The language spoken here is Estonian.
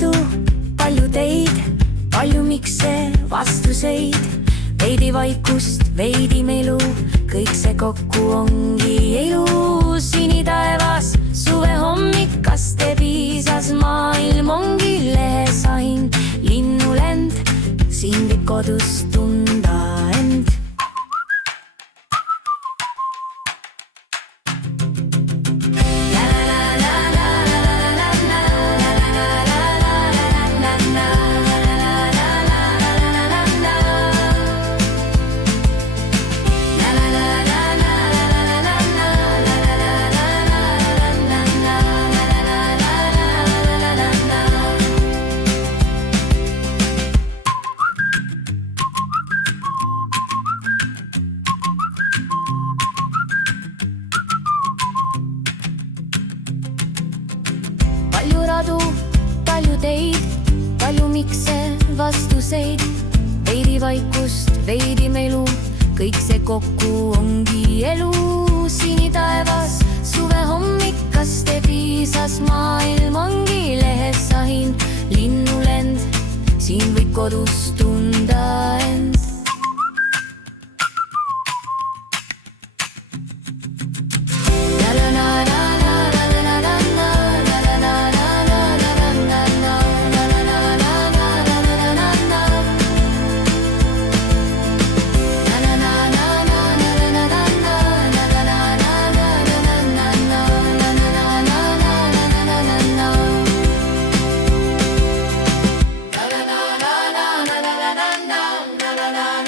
radu, palju teid, palju mikse, vastuseid, veidi vaikust, veidi melu, kõik see kokku ongi elu. Sinitaevas, suvehommik, kaste piisas, maailm ongi lehesahin, linnulend, siin võib kodus tunda end. Palju radu, palju teid, palju mikse, vastuseid, veidi vaikust, veidi melu, kõik see kokku ongi elu. Sinitaevas, suvehommik, kaste piisas, maailm ongi lehesahin, linnulend, siin võib kodus tunda end. La la la